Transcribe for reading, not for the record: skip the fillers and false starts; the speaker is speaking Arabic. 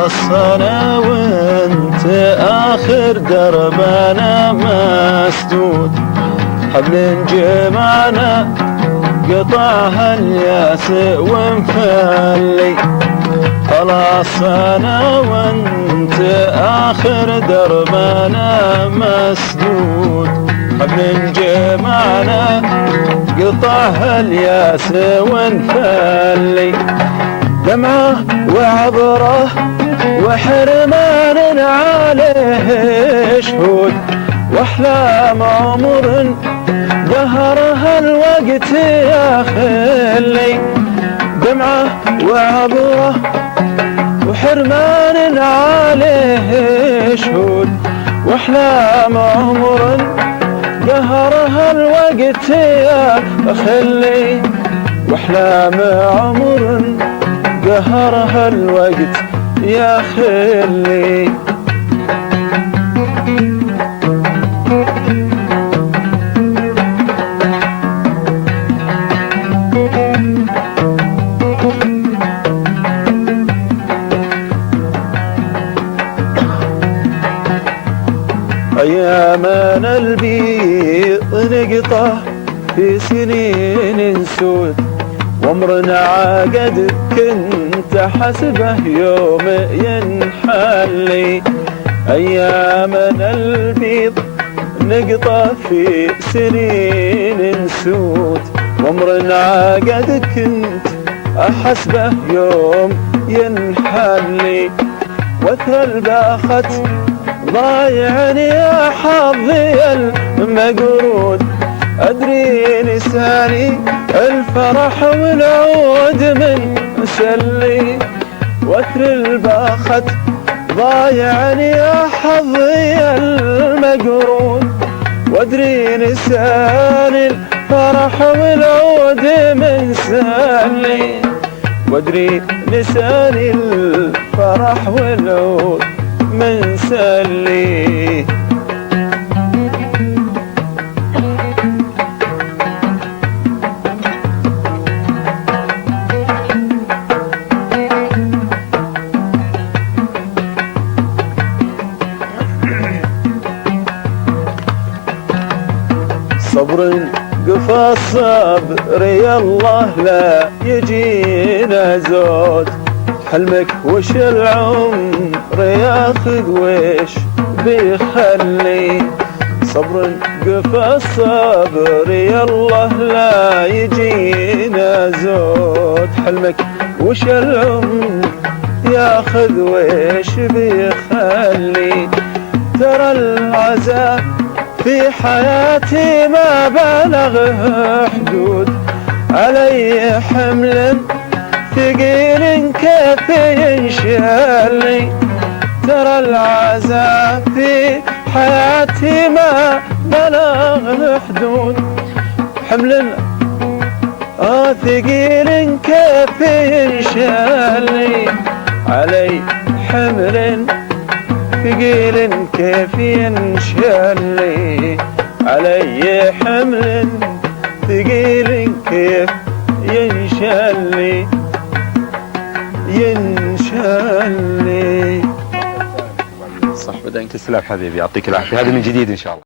خلصنا وانت آخر دربنا مسدود، حبل جمعنا قطعها الياس وانفلي. خلاص انا وانت اخر دربنا مسدود، حبل جمعنا قطعها الياس وانفلي. دمعه وعبره وحرمان عليه شهود، واحلام عمر قهرها الوقت يا خلي. دمعه وعبره وحرمان عليه شهود، واحلام عمر قهرها الوقت يا خلي. واحلام عمر قهرها الوقت يا خلي. أيامنا البيض نقطع في سنين سود، وعمرنا عقد كنت حسبه يوم ينحلي. أيامنا البيض نقطع في سنين سود، وعمرنا عقد كنت أحسبه يوم ينحلي. وثر الباخت ضايعني يا حظي المقرود، أدري لساني الفرح والعود من سلي. وثر الباخت ضايعني يا حظي المقرود، وأدري لساني الفرح والعود من سلي. وأدري لساني الفرح والعود من سلي. صبر قفا الصبر يا الله لا يجينا زود، حلمك وش العمر ياخذ وش بيخلي. صبر قفا الصبر يا الله لا يجينا زود، حلمك وش العمر ياخذ وش بيخلي. ترى العذاب في حياتي ما بلغ حدود، علي حمل ثقيل كيف ينشلي. ترى العذاب في حياتي ما بلغ حدود، حمل ثقيل كيف ينشلي. علي حمل ثقيل كيف ينشلي. علي حمل ثقيل كيف ينشلي. ينشلي. صح بدأ. تسلم حبيبي، يعطيك العافية. هذا من جديد إن شاء الله.